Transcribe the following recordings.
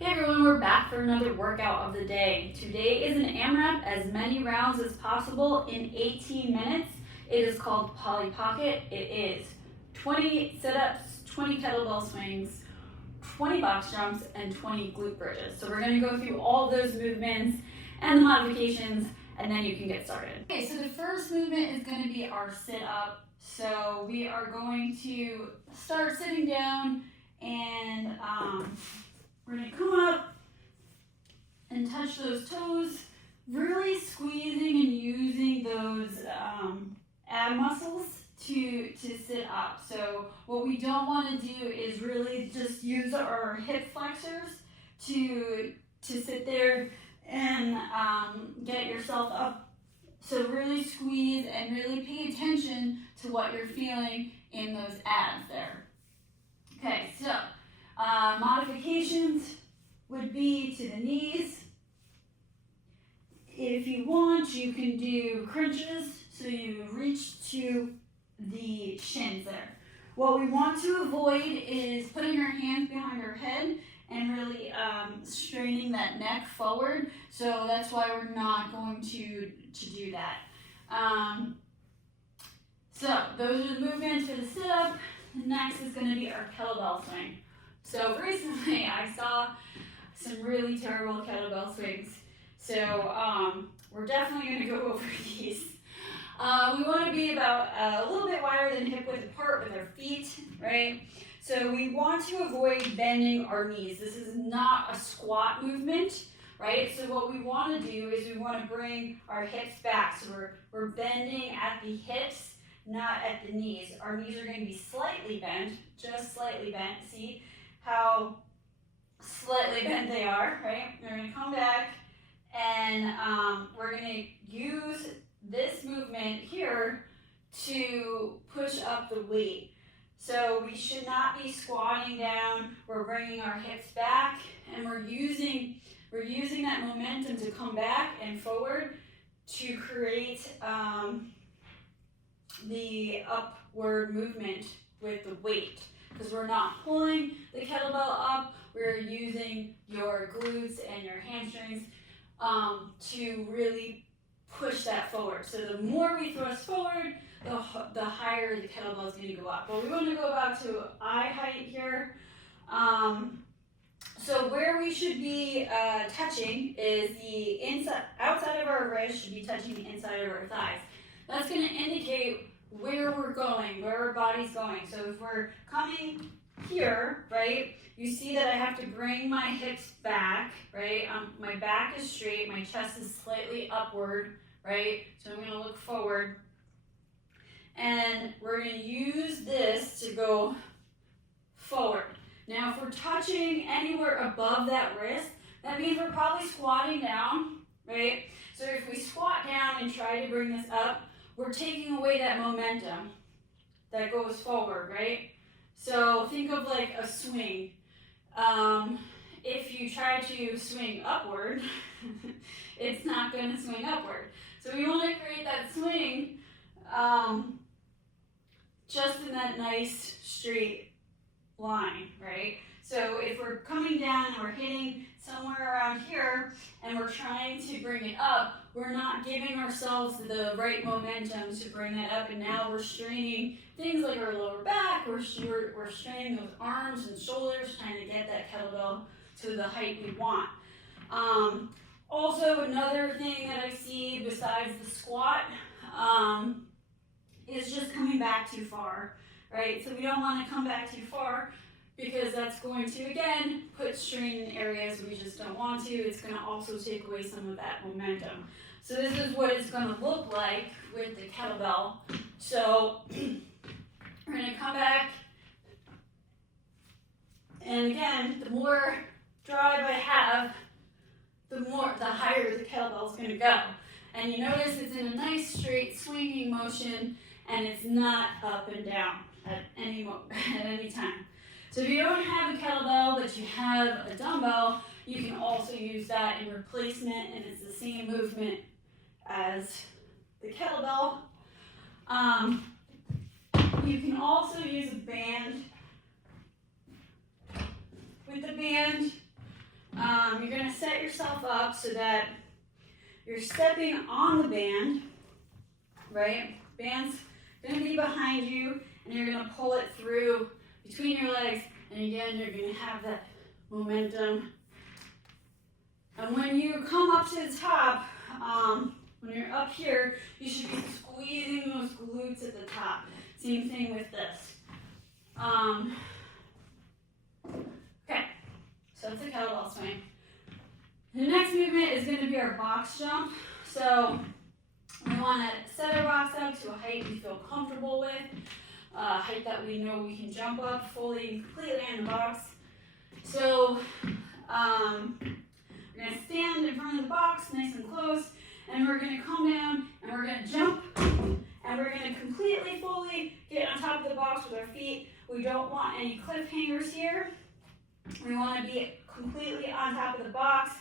Hey everyone, we're back for another workout of the day. Today is an AMRAP, as many rounds as possible in 18 minutes. It is called Polly Pocket. It is 20 sit-ups, 20 kettlebell swings, 20 box jumps, and 20 glute bridges. So we're going to go through all of those movements and the modifications, and then you can get started. Okay, so the first movement is going to be our sit-up. So we are going to start sitting down and we're going to come up and touch those toes, really squeezing and using those ab muscles to sit up. So what we don't want to do is really just use our hip flexors to sit there and get yourself up. So really squeeze and really pay attention to what you're feeling in those abs there. Okay, so modifications would be to the knees. If you want, you can do crunches, so you reach to the shins there. What we want to avoid is putting our hands behind our head and really straining that neck forward. So that's why we're not going to do that. So those are the movements for the sit-up. Next is going to be our kettlebell swing. So recently I saw some really terrible kettlebell swings. So we're definitely going to go over these. We want to be about a little bit wider than hip width apart with our feet, right? So we want to avoid bending our knees. This is not a squat movement, right? So what we want to do is we want to bring our hips back. So we're bending at the hips, not at the knees. Our knees are going to be slightly bent, just slightly bent. See how slightly bent they are, right? We're going to come back and we're going to use this movement here to push up the weight. So we should not be squatting down. We're bringing our hips back and we're using that momentum to come back and forward to create the upward movement with the weight. Because we're not pulling the kettlebell up, we're using your glutes and your hamstrings to really push that forward. So the more we thrust forward, the higher the kettlebell is going to go up. But we want to go about to eye height here. So where we should be touching is the outside of our wrist should be touching the inside of our thighs. That's going to indicate where we're going, where our body's going. So if we're coming here, right, you see that I have to bring my hips back, right? My back is straight, my chest is slightly upward, right? So I'm going to look forward. And we're going to use this to go forward. Now if we're touching anywhere above that wrist, that means we're probably squatting down, right? So if we squat down and try to bring this up, we're taking away that momentum that goes forward, right? So think of like a swing. If you try to swing upward, it's not going to swing upward. So we want to create that swing just in that nice straight line, right? So if we're coming down and we're hitting somewhere around here and we're trying to bring it up, we're not giving ourselves the right momentum to bring that up, and now we're straining things like our lower back, we're straining those arms and shoulders, trying to get that kettlebell to the height we want. Also, another thing that I see besides the squat is just coming back too far, right? So we don't want to come back too far, because that's going to, again, put strain in areas we just don't want to. It's going to also take away some of that momentum. So this is what it's going to look like with the kettlebell. So we're going to come back. And again, the more drive I have, the higher the kettlebell is going to go. And you notice it's in a nice straight swinging motion, and it's not up and down at any time. So if you don't have a kettlebell, but you have a dumbbell, you can also use that in replacement, and it's the same movement as the kettlebell. You can also use a band. With the band, you're going to set yourself up so that you're stepping on the band, right? Band's going to be behind you, and you're going to pull it through between your legs, and again, you're going to have that momentum. And when you come up to the top, when you're up here, you should be squeezing those glutes at the top. Same thing with this. Okay, so it's a kettlebell swing. The next movement is going to be our box jump. So we want to set our box up to a height we feel comfortable with, a height that we know we can jump up fully and completely in the box. So we're going to stand in front of the box nice and close, and we're going to come down and we're going to jump, and we're going to completely fully get on top of the box with our feet. We don't want any cliffhangers here. We want to be completely on top of the box.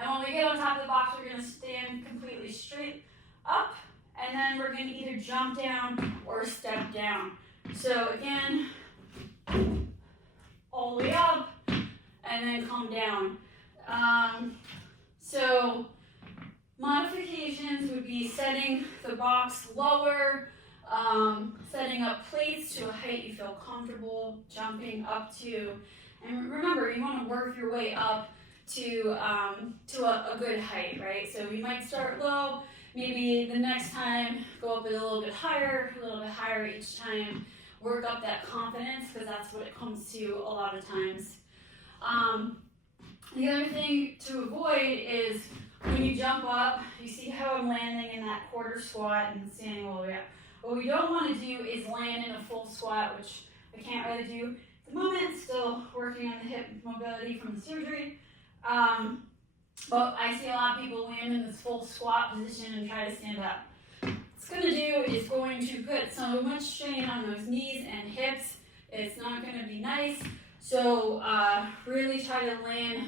And when we get on top of the box, we're going to stand completely straight up, and then we're going to either jump down or step down. So again, all the way up, and then come down. So modifications would be setting the box lower, setting up plates to a height you feel comfortable jumping up to. And remember, you want to work your way up to a good height, right? So we might start low, maybe the next time go up a little bit higher each time. Work up that confidence, because that's what it comes to a lot of times. The other thing to avoid is when you jump up, you see how I'm landing in that quarter squat and standing all the way up. What we don't want to do is land in a full squat, which I can't really do at the moment, still working on the hip mobility from the surgery. But I see a lot of people land in this full squat position and try to stand up. What it's going to do is going to put so much strain on those knees and hips. It's not going to be nice. So really try to land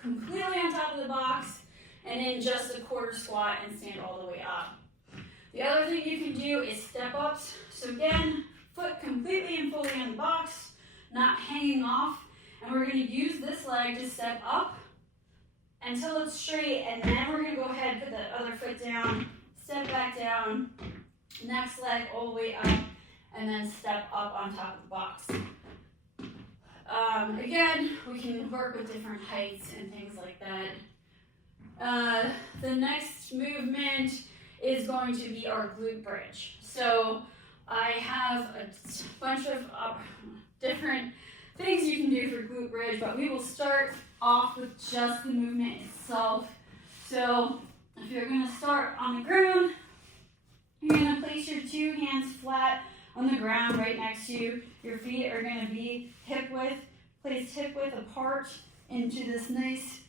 completely on top of the box and in just a quarter squat and stand all the way up. The other thing you can do is step ups. So again, foot completely and fully on the box, not hanging off. And we're going to use this leg to step up until it's straight, and then we're going to go ahead, put the other foot down, step back down, next leg all the way up, and then step up on top of the box. Again, we can work with different heights and things like that. The next movement is going to be our glute bridge. So I have a bunch of different things you can do for glute bridge, but we will start off with just the movement itself. So if you're going to start on the ground, you're going to place your two hands flat on the ground right next to you. Your feet are going to be placed hip width apart into this nice,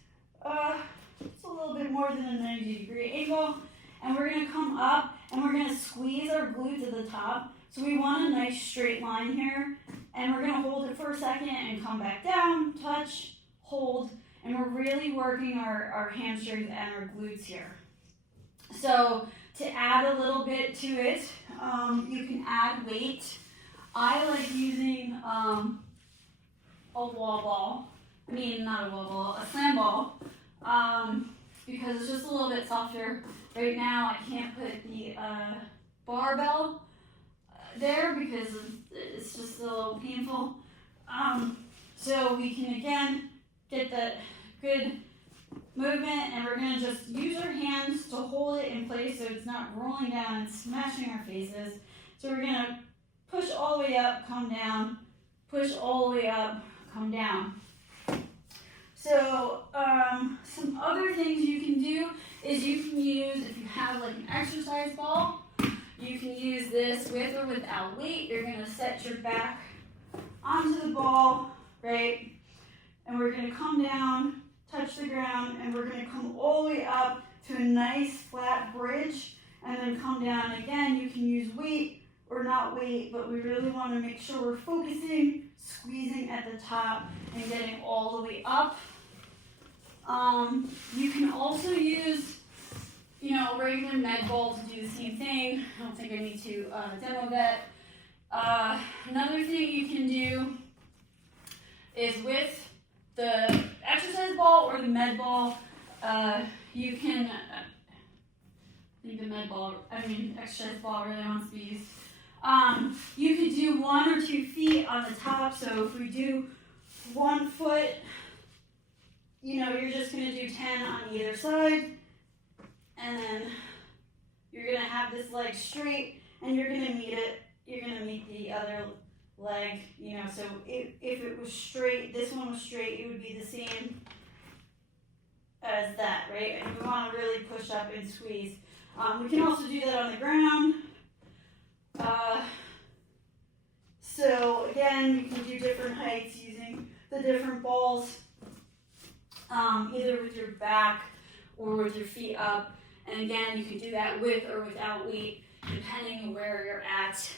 it's a little bit more than a 90-degree angle. And we're going to come up and we're going to squeeze our glutes at the top. So we want a nice straight line here. And we're going to hold it for a second and come back down, touch, hold. And we're really working our hamstrings and our glutes here. So to add a little bit to it, you can add weight. I like using a slam ball, because it's just a little bit softer. Right now I can't put the barbell there because it's just a little painful. So we can again get that good movement, and we're going to just use our hands to hold it in place so it's not rolling down and smashing our faces. So we're going to push all the way up, come down, push all the way up, come down. So some other things you can do is you can use, if you have like an exercise ball, you can use this with or without weight. You're going to set your back onto the ball, right? And we're going to come down, touch the ground, and we're going to come all the way up to a nice flat bridge, and then come down. Again, you can use weight or not weight, but we really want to make sure we're focusing, squeezing at the top, and getting all the way up. You can also use, regular med ball to do the same thing. I don't think I need to demo that. Another thing you can do is with the exercise ball or the med med ball, you can, I think the exercise ball really wants to be used. You could do 1 or 2 feet on the top. So if we do 1 foot, you're just going to do 10 on either side. And then you're going to have this leg straight and you're going to meet it. You're going to meet the other leg, so if it was straight, this one was straight, it would be the same as that, right? And we want to really push up and squeeze. We can also do that on the ground. So again, you can do different heights using the different balls, either with your back or with your feet up. And again, you can do that with or without weight, depending on where you're at.